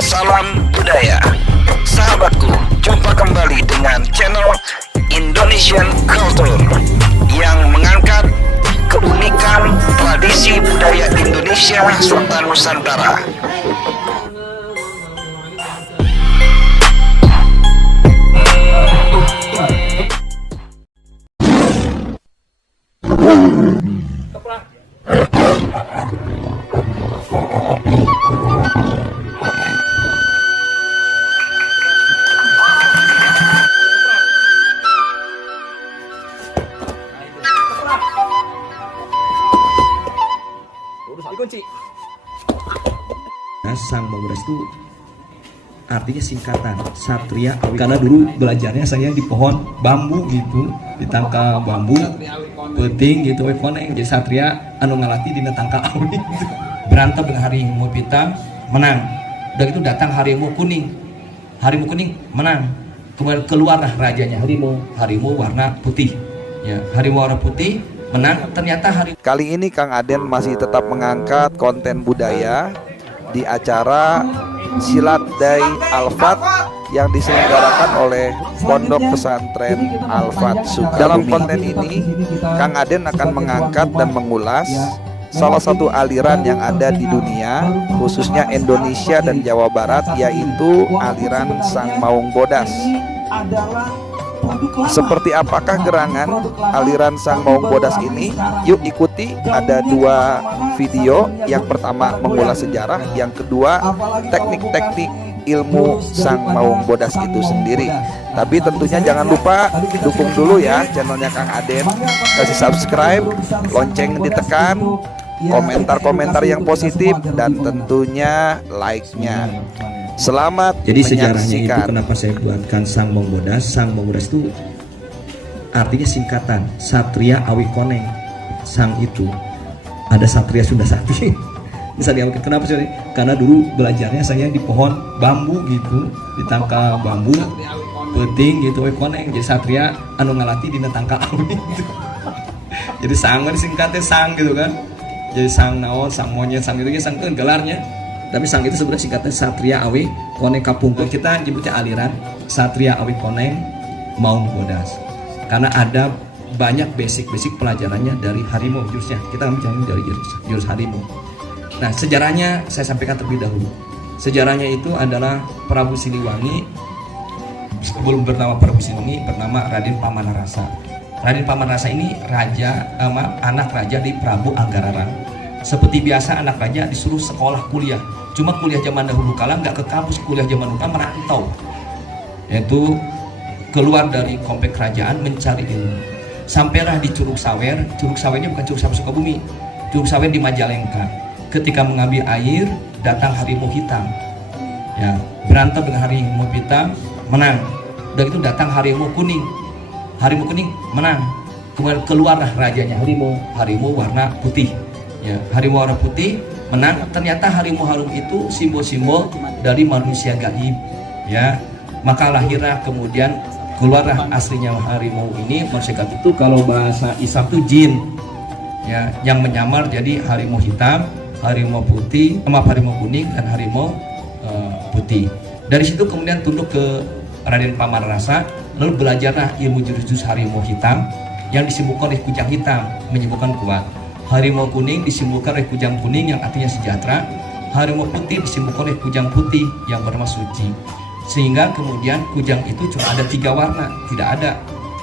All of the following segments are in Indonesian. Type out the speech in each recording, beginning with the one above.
Salam budaya, sahabatku. Jumpa kembali dengan channel Indonesian Culture yang mengangkat keunikan tradisi budaya Indonesia serta Nusantara. Kunci. Sang Bangguras itu artinya singkatan Satria Awi. Karena dulu belajarnya saya di pohon bambu gitu, ditangkal bambu, peting gitu, koneng. Jadi Satria anu ngalati dina tangkal awi. Gitu. Berantem dengan harimau hitam, menang. Udah gitu datang harimau kuning. Harimau kuning menang. Kemudian keluarlah rajanya harimau warna putih. Ya, harimau warna putih menang. Ternyata Kali ini Kang Aden masih tetap mengangkat konten budaya di acara Silat Dai Al-Fat yang diselenggarakan oleh Pondok Pesantren Al-Fat Sukabumi. Dalam konten ini Kang Aden akan mengangkat dan mengulas salah satu aliran yang ada di dunia, khususnya Indonesia dan Jawa Barat, yaitu aliran Sang Maung Bodas. Seperti apakah gerangan aliran Sang Maung Bodas ini? Yuk ikuti, ada dua video. Yang pertama mengulas sejarah, yang kedua teknik-teknik ilmu Sang Maung Bodas itu sendiri. Tapi tentunya jangan lupa dukung dulu ya channelnya Kang Aden, kasih subscribe, lonceng ditekan, komentar-komentar yang positif, dan tentunya like-nya. Selamat Jadi menyaksikan. Sejarahnya itu kenapa saya buatkan Sang Maung Bodas. Sang Maung Bodas itu artinya singkatan Satria Awi Koneng. Sang itu ada Satria Sunda Sakti. Bisa diambil. Kenapa sih? Karena dulu belajarnya saya di pohon bambu gitu, ditangkal bambu, peting gitu, koneng. Jadi Satria anu ngalati dina tangkal awi. Gitu. Jadi sang disingkatnya sang gitu kan. Jadi sang naon, sang monyet, sang itu sang itu gelarnya. Tapi sang itu sebenarnya singkatnya Satria Awi Koneng Kapungkur. Kita nyebutnya aliran Satria Awi Koneng Maung Bodas. Karena ada banyak basic pelajarannya dari harimau jurusnya. Kita bicara dari jurus harimau. Nah, sejarahnya saya sampaikan terlebih dahulu. Sejarahnya itu adalah Prabu Siliwangi, sebelum bernama Prabu Siliwangi, bernama Raden Pamanarasa. Raden Pamanarasa ini anak raja di Prabu Anggararang. Seperti biasa anak raja disuruh sekolah kuliah. Cuma kuliah zaman dahulu kala nggak ke kampus, kuliah zaman dahulu kala merantau. Yaitu keluar dari komplek kerajaan mencari ilmu. Sampailah di Curug Sawer. Curug Sawernya bukan Curug Sawer Sukabumi, Curug Sawer di Majalengka. Ketika mengambil air, datang harimau hitam. Ya, berantem dengan harimau hitam, menang. Udah gitu datang harimau kuning. Harimau kuning menang. Kemudian keluarlah rajanya harimau warna putih. Ya, harimau warna putih menang. Ternyata harimau itu simbol-simbol dari manusia gaib. Ya, maka lahirlah kemudian keluarlah aslinya harimau ini. Manusia gaib itu kalau bahasa Islam itu jin. Ya, yang menyamar jadi harimau hitam, harimau putih, harimau kuning, dan harimau putih. Dari situ kemudian tunduk ke Raden Pamanarasa, lalu belajarlah ilmu jurus-jurus harimau hitam yang disimbolkan oleh kujang hitam, menyembuhkan kuat. Harimau kuning disimbolkan oleh kujang kuning yang artinya sejahtera. Harimau putih disimbolkan oleh kujang putih yang bernama suci. Sehingga kemudian kujang itu cuma ada 3 warna, tidak ada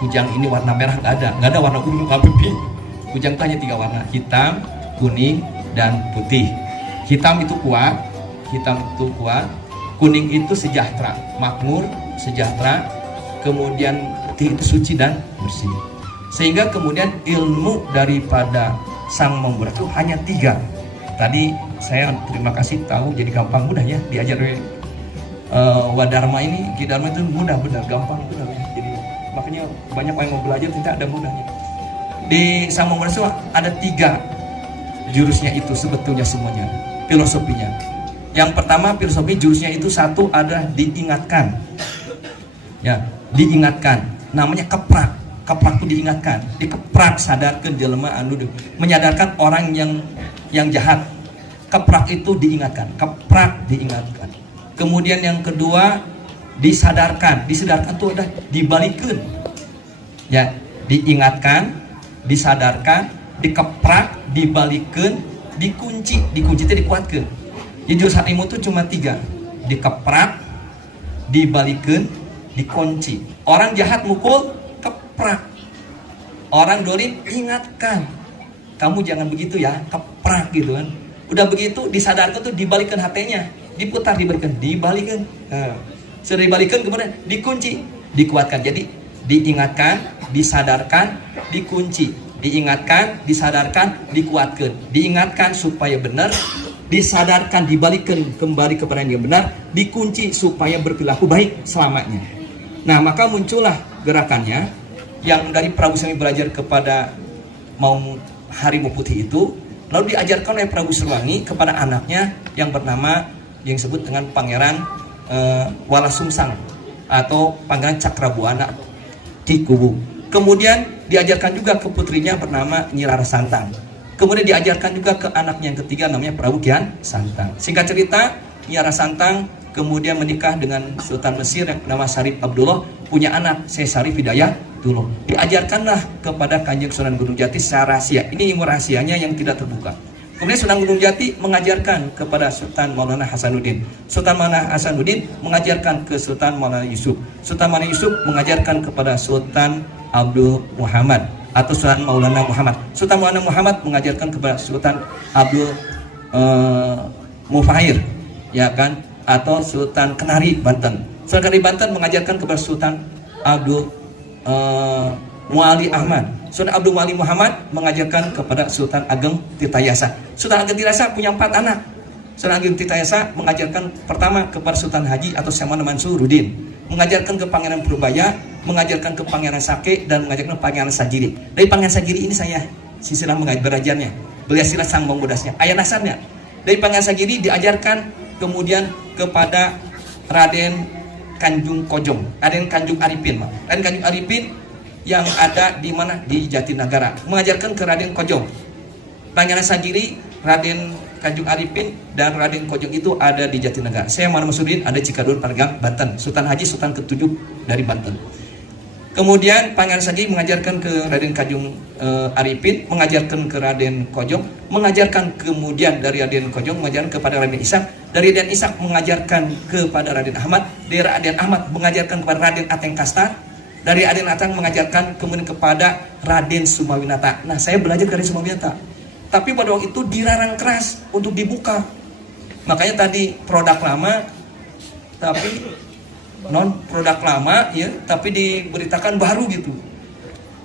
kujang ini warna merah, nggak ada warna ungu apa pink. Kujang itu hanya 3 warna, hitam, kuning, dan putih. Hitam itu kuat, kuning itu sejahtera, makmur, sejahtera, kemudian putih itu suci dan bersih. Sehingga kemudian ilmu daripada Sang Maung Bodas itu hanya 3. Tadi saya terima kasih tahu, jadi gampang mudah ya diajar Wadharma ini. Ki Dharma itu mudah, benar gampang benar ya. Jadi makanya banyak orang yang mau belajar tidak ada mudahnya. Di Sang Maung Bodas itu ada 3 jurusnya itu sebetulnya semuanya filosofinya. Yang pertama filosofi jurusnya itu satu adalah diingatkan. Ya, diingatkan. Namanya keprak. Keprak itu diingatkan. Dikeprak sadarkan jelema anu menyadarkan orang yang jahat. Keprak itu diingatkan, keprak diingatkan. Kemudian yang kedua disadarkan itu ada dibalikin, ya, diingatkan, disadarkan, dikeprak, dibalikin, dikunci itu dikuatkan. Jadi jurus harimau itu cuma 3, dikeprak, dibalikin, dikunci. Orang jahat mukul, keprak. Orang dolim, ingatkan, kamu jangan begitu ya, keprak gitu kan. Udah begitu disadarkan tuh dibalikin hatinya, diputar, dibalikin. Sudah dibalikin, kemudian dikunci, dikuatkan. Jadi diingatkan, disadarkan, dikunci, diingatkan, disadarkan, dikuatkan, diingatkan supaya benar, disadarkan, dibalikan kembali kepada yang benar, dikunci supaya berperilaku baik selamanya. Nah, maka muncullah gerakannya yang dari Prabu Siliwangi belajar kepada Maung Harimau Putih itu, lalu diajarkan oleh Prabu Siliwangi kepada anaknya yang bernama, yang disebut dengan Pangeran Wala Sungsang atau Pangeran Cakrabuana Ki Kuwu. Kemudian diajarkan juga ke putrinya bernama Nyi Rara Santang. Kemudian diajarkan juga ke anaknya yang ketiga namanya Prabu Kian Santang. Singkat cerita, Nyi Rara Santang kemudian menikah dengan Sultan Mesir yang bernama Syarif Abdullah, punya anak Syarif Hidayatullah. Diajarkanlah kepada Kanjeng Sunan Gunung Jati secara rahasia. Ini ilmu rahasianya yang tidak terbuka. Kemudian Sunan Gunung Jati mengajarkan kepada Sultan Maulana Hasanuddin. Sultan Maulana Hasanuddin mengajarkan ke Sultan Maulana Yusuf. Sultan Maulana Yusuf mengajarkan kepada Sultan Abdul Muhammad atau Sultan Maulana Muhammad. Sultan Maulana Muhammad mengajarkan kepada Sultan Abdul Mufahir, ya kan, atau Sultan Kenari Banten. Sultan Kenari Banten mengajarkan kepada Sultan Abdul Muali Ahmad. Sultan Abdul Muali Muhammad mengajarkan kepada Sultan Ageng Tirtayasa. Sultan Ageng Tirtayasa punya 4 anak. Sultan Ageng Tirtayasa mengajarkan pertama kepada Sultan Haji atau Saman Mansuruddin, mengajarkan ke Pangeran Purbaya, mengajarkan ke Pangeran Sake, dan mengajarkan ke Pangeran Sagiri. Dari Pangeran Sagiri ini saya silsilah belajarnya, beliau silat sang bodasnya, ayah nasarnya. Dari Pangeran Sagiri diajarkan kemudian kepada Raden Kanjung Kojong, Raden Kanjung Arifin, Raden Kanjung Arifin yang ada di mana, di Jatinegara, mengajarkan ke Raden Kojong. Pangeran Sagiri, Raden Kanjung Arifin, dan Raden Kojong itu ada di Jatinegara. Saya Muhammad Masudin ada Cikadun, Pargang, Banten. Sultan Haji, Sultan ke-7 dari Banten. Kemudian Pangeran Sagiri mengajarkan ke Raden Kanjung Arifin, mengajarkan ke Raden Kojong, mengajarkan kemudian dari Raden Kojong mengajarkan kepada Raden Ishak, dari Raden Ishak mengajarkan kepada Raden Ahmad, dari Raden Ahmad mengajarkan kepada Raden Ateng Kastar, dari Raden Ateng mengajarkan kemudian kepada Raden Sumawinata. Nah, saya belajar dari Sumawinata, tapi pada waktu itu dilarang keras untuk dibuka. Makanya tadi produk lama, tapi non produk lama ya, tapi diberitakan baru gitu.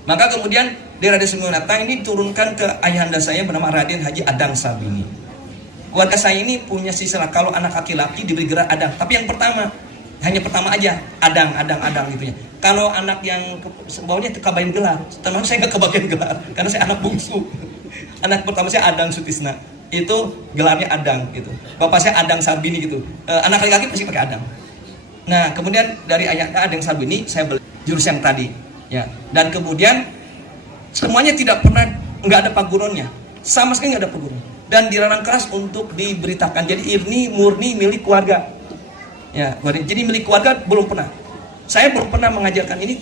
Maka kemudian dari Raden Sumawinata ini turunkan ke ayahanda saya bernama Raden Haji Adang Sabini. Keluarga saya ini punya silsilah, kalau anak laki-laki diberi gelar Adang, tapi yang pertama, hanya pertama aja, Adang gitu ya. Kalau anak yang bawahnya kebagian gelar, teman saya nggak kebagian gelar karena saya anak bungsu. Anak pertama saya Adang Sutisna, itu gelarnya Adang gitu. Bapak saya Adang Sabini gitu. Anak laki-laki pasti pakai Adang. Nah, kemudian dari ayah Adang Sabini saya beli jurus yang tadi, ya. Dan kemudian semuanya tidak pernah, nggak ada paguronnya, sama sekali nggak ada paguron. Dan dilarang keras untuk diberitakan. Jadi ini murni milik keluarga. Ya, jadi milik keluarga belum pernah. Saya belum pernah mengajarkan ini.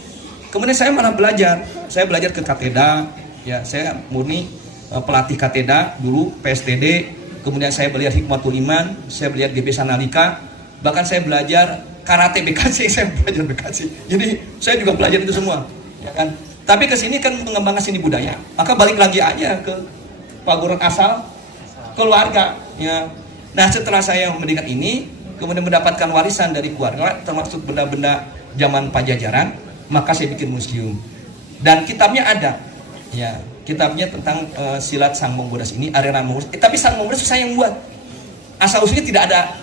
Kemudian saya malah belajar. Saya belajar ke Kateda. Ya, saya murni pelatih Kateda dulu, PSTD. Kemudian saya belajar Hikmatul Iman. Saya belajar GB Sanalika. Bahkan saya belajar karate BKC. Saya belajar BKC. Jadi saya juga belajar itu semua. Ya kan? Tapi kesini kan mengembangkan seni budaya. Maka balik lagi aja ke paguron asal keluarga. Ya. Nah, setelah saya mendidik ini, kemudian mendapatkan warisan dari keluarga, termasuk benda-benda zaman Pajajaran, maka saya bikin museum. Dan kitabnya ada, ya, kitabnya tentang silat Sang Mongbodas ini, Arena Mongbodas. Tapi Sang Mongbodas saya yang buat. Asal usulnya tidak ada,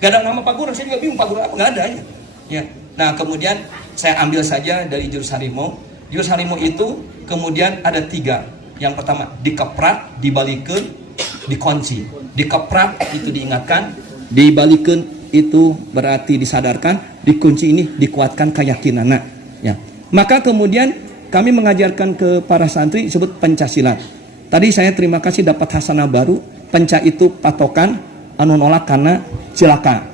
gak ada nama paguron. Saya juga bingung paguron apa, nggak ada aja. Ya. Nah, kemudian saya ambil saja dari jurus harimau. Jurus harimau itu kemudian ada 3. Yang pertama dikeprak, dibalikin, dikunci. Dikeprak itu diingatkan, dibalikin itu berarti disadarkan, dikunci ini dikuatkan keyakinan. Ya. Maka kemudian kami mengajarkan ke para santri disebut Pancasilat. Tadi saya terima kasih dapat hasanah baru Penca itu patokan anu nolak karena cilaka.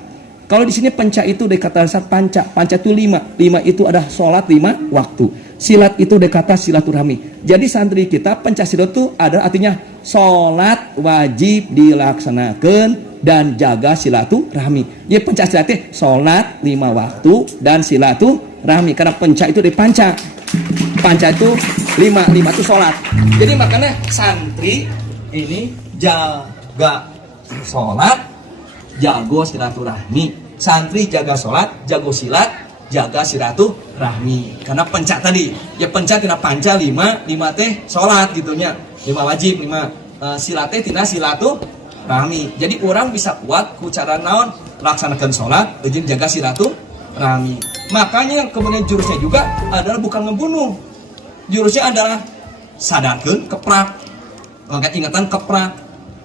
Kalau di sini penca itu dikata panca. Panca itu 5. 5 itu ada sholat 5 waktu. Silat itu dikata silaturahmi. Jadi santri kita Pancasila itu ada artinya sholat wajib dilaksanakan dan jaga silaturahmi. Jadi Pancasila itu sholat 5 waktu dan silaturahmi. Karena penca itu dari panca. Panca itu 5 itu sholat. Jadi makanya santri ini jaga sholat, jago silaturahmi. Santri jaga sholat, jago silat, jaga silaturahmi. Karena penca tadi, ya penca tina panca 5 teh sholat gitunya. 5 wajib, 5 silat teh tina silaturahmi. Jadi orang bisa kuat ku cara naon laksanakan sholat, izin jaga silaturahmi. Makanya kemudian jurusnya juga adalah bukan membunuh. Jurusnya adalah sadarkan, keprak, angkat ingatan, keprak,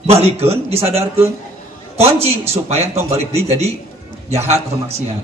balikan, disadarkan, kunci supaya tong balik jadi jahat atau maksiat.